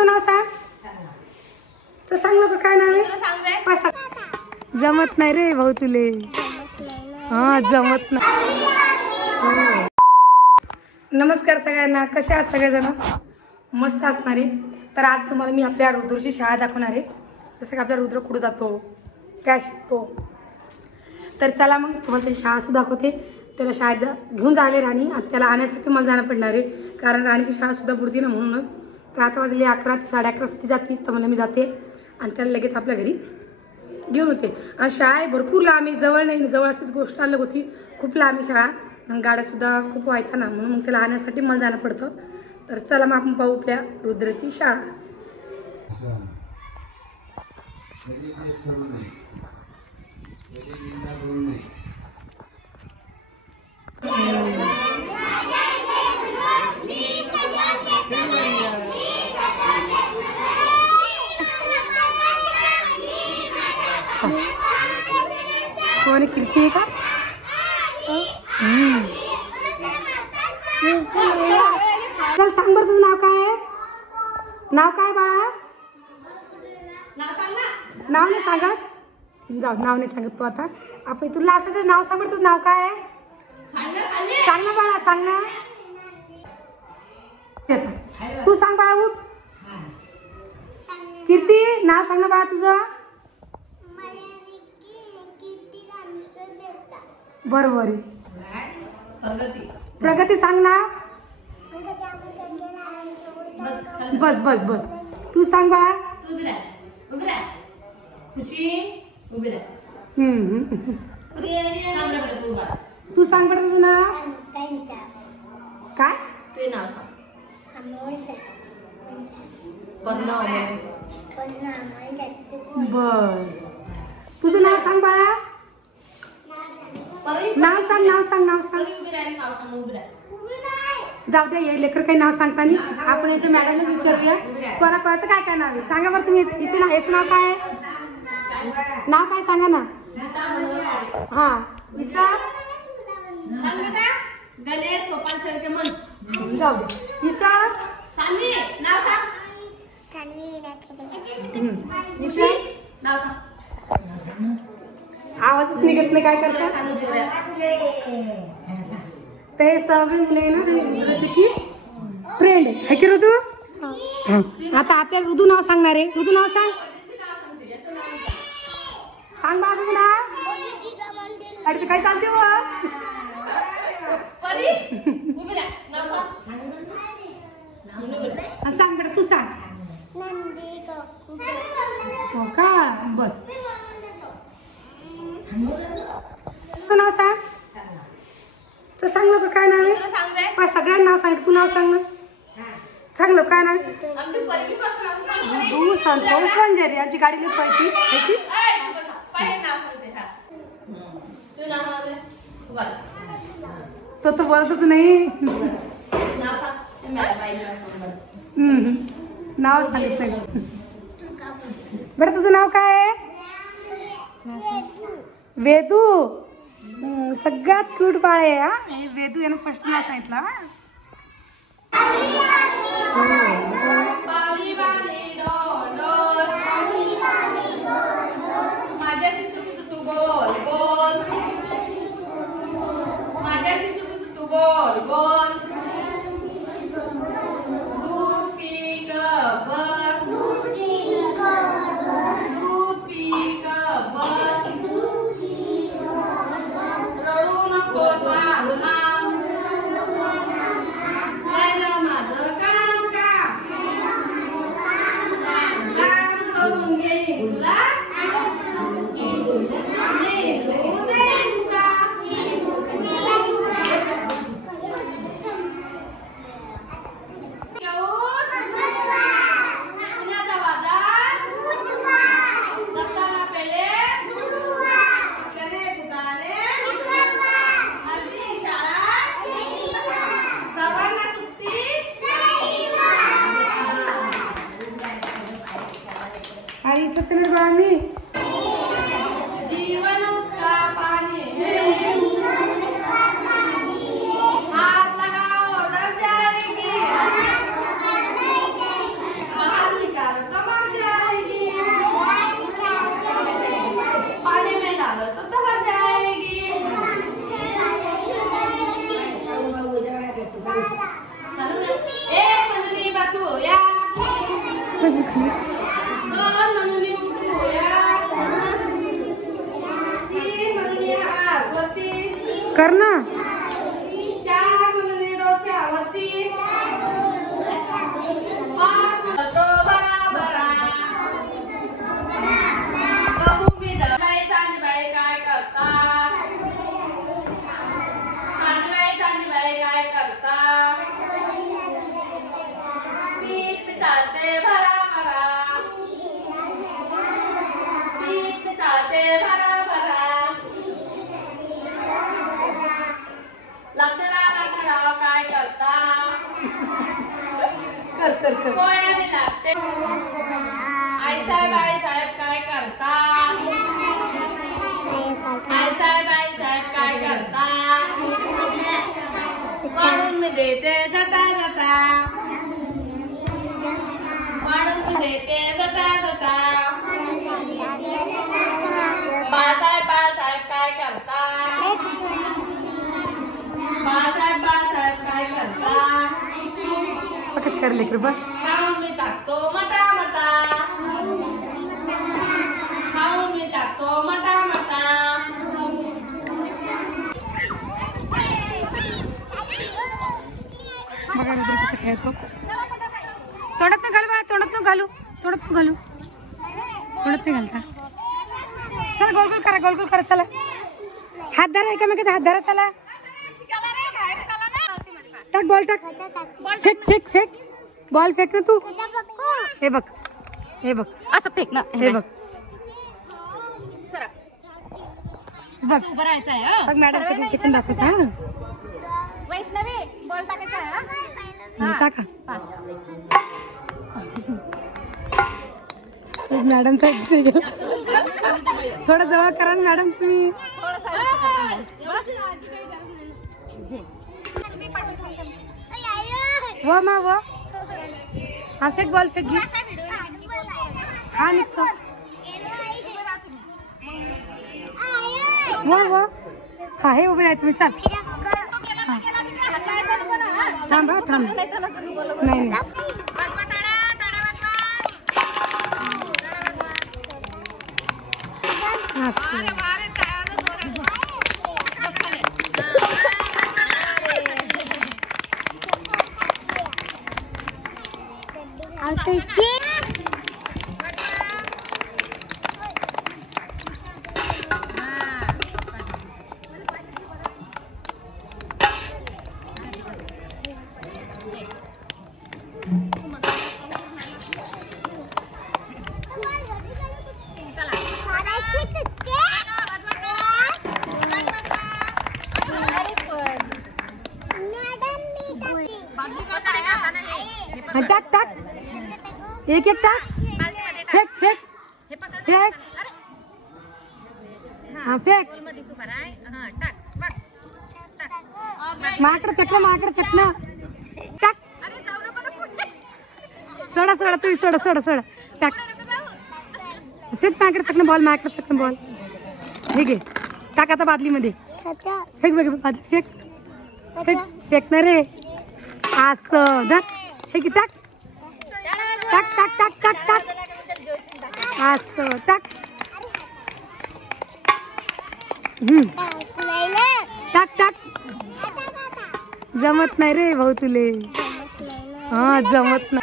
नाव सांग. सांग लोक काय नाव आहे. जमत नाही रे भाऊ तुले. हा जमत नाही. नमस्कार सगळ्यांना. कसे आहात सगळेजण. मस्त असणारे. तर आज तुम्हाला मी आपल्या रुद्रची शाळा दाखवणार आहे. जसं की आपल्या रुद्र कुठं जातो, काय शिकतो. तर चला मग तुम्हाला त्याची शाळा सुद्धा दाखवते. त्याला शाळेत घेऊन जायला राणी. आता त्याला आणण्यासाठी मला जाणं पडणार आहे, कारण राणीची शाळा सुद्धा बुडती ना म्हणून. तर आता वाजले 11 ते 11:30 ती जातीच. तर मला मी जाते आणि त्याला लगेच आपल्या घरी घेऊन होते. आणि शाळा आहे भरपूर लांब आहे, जवळ नाही. जवळ अशी गोष्ट अलग होती, खूप लांब आहे शाळा. आणि गाड्यासुद्धा खूप व्हायच्या ना, म्हणून मग त्याला आणण्यासाठी मला जाणं पडतं. तर चला मग आपण पाहू आपल्या रुद्रची शाळा. कोणी कीर्ती आहे का. चल सांग बरं तुझं नाव काय आहे. नाव काय बाळा. नाव नाही सांगत. जाऊ नाव नाही सांगत तू. आता आपण तुला असं तर नाव सांग. तुझं नाव काय आहे. सांग ना बाळा, सांग ना. तू सांग बाळा. उठ. कीर्ती नाव सांग ना बाळा तुझं. बरोबर आहे. प्रगती सांग ना. बस बस बस. तू सांग बाळा. तू सांग बरं तुझं नाव काय. बर. तुझं नाव सांग बाळा. नाव सांग, नाव सांग, नाव सांग. जाऊ द्या, हे लेकर काही नाव सांगताना आपण याच्या मॅडमच विचारूया कोणाचं काय काय नाव आहे. सांगा बरं तुम्ही. याचं नाव काय आहे. नाव काय सांगा ना. हा विचार. गणेश सोपान शेळके म्हण. जाऊ दे विचार. सान्वी नाव सांग. नाव सांग. आवाजच निघत नाही. काय करतात ते सगळे मुले ना की फ्रेंड आहे की ऋतू. आता आपल्याला ऋतू नाव सांगणार आहे. ऋतू नाव सांग. सांग बा तुझं नाव. अरे काय चालते व. सांग बरं तू सांग. हो का. बस तुझं नाव सांग. तर सांग लोक काय नाव आहे. सगळ्यांना नाव सांग. तू नाव सांग ना. सांग लोक काय नाव. तू संतोष संजय. आमची गाडी लिहित पाहिजे. तो बोलतच नाही. नाव सांगित नाही. बरं तुझं नाव काय आहे. वेदू. सगळ्यात क्यूट बाळ आहे. हा वेदू यानं फर्स्ट नाव सांगितलं. अरे इथं कलर बघा मी. जीवन का पाणी हा कर ना. 4 मुली डोक्यावरती 5 तो बराबरा कबुबी धरलाय चांदीबाई काय करता चांदीबाई काय करता पीठ पिताते भराभरा पीठ पिताते भराभरा लागतेला काय करता कर गोळ्या बी लागते आईसाहेब काय करता आईसाहेब काय करता वाढून मी देते झटा झटा वाढून मी देते झटा झटा बाळासाहेब काय करता बाळासाहेब काय करता कसं कर लेकर बघ. खाऊन मी टाकतो मटा मटा खाऊन मी टाकतो मटा मटा बघा ना कसं खेळतो. तोंडात न घाल बाळा, तोंडात न घालू तोंडात न घालू तोंडात नाही घालता. चला गोल गोल करा चला. हात धरा एकामेकाचा हात धरा चला. टाक बॉल टाक. फेक बॉल फेक ना तू. हे बघ असं फेक ना हे बघ बघ उभं राहायचं आहे बघ मॅडम कधी टिकून दाखवत. हा वैष्णवी बॉल टाकायचा टाका. मॅडमचा थोडं जवळ करा ना मॅडम तुम्ही. वो मा वो हा फेक बॉल फेक घे. हा निघतो वो हा हे उभे आहे तुम्ही. चाल थांब नाही टाक एक टाक. फेक हा फेक. माकडं फेक ना टाक. सोडा तू सोडा टाक. फेक माकडं फेक ना बॉल हे घे टाक आता बादलीमध्ये. फेक फेक ना रे असं धर. हे की टाक असं टाक. टाक जमत नाही रे भाऊ तुले. हा जमत नाही.